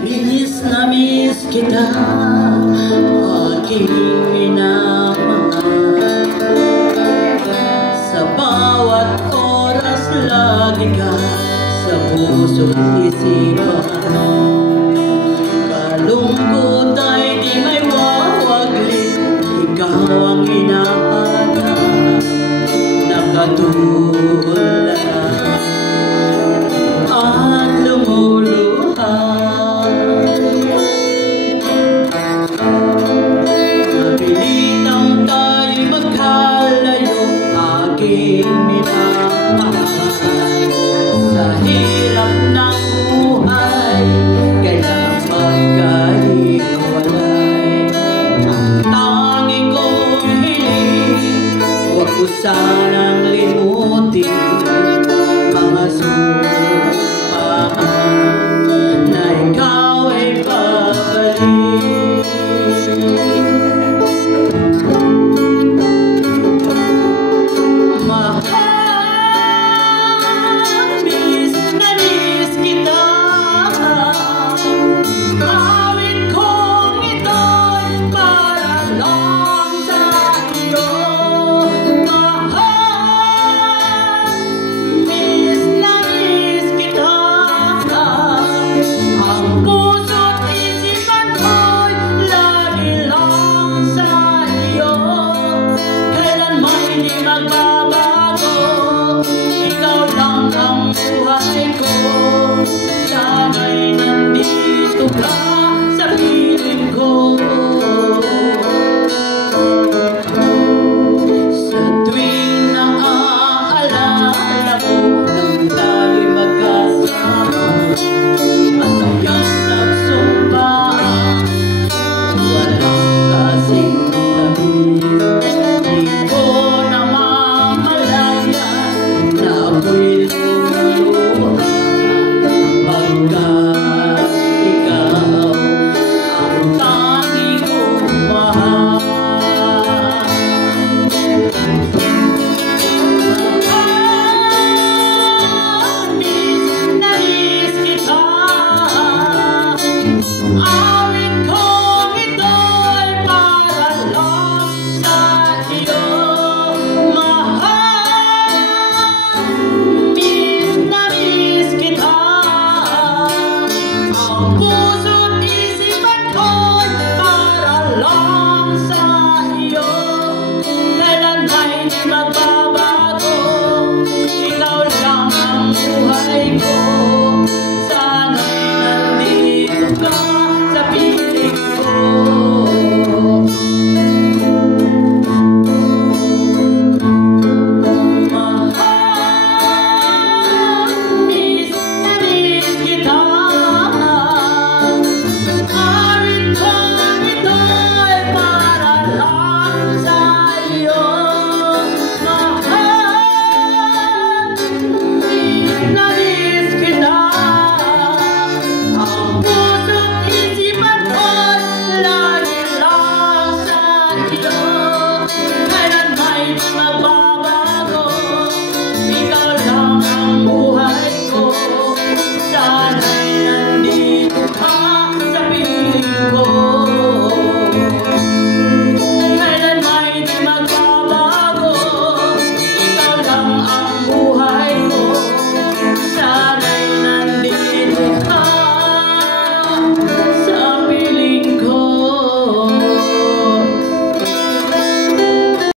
Miss na miss kita, aking minamahal. Sa bawat oras lagi ka sa puso't isipan. Kalungkot ay di may wawaglit, ikaw ang hinahanap na katulad at lumuluhan. Napilitang tayo'y magkalayo, aking minamahal. Sa hirap ng buhay, kaya magkahiwalay. Ang tangi kong hiling, huwag ko sanang limutin mga sumpaan na ikaw ay babalik. Mahal, miss na miss kita. Gawin kong ito'y para lang sa iyo. Mahal, miss na miss kita. Ang puso't isipan ko'y lagi lang sa iyo. Kailanman hindi magbabago, ikaw lang ang buhay ko. Sana'y nandito ka.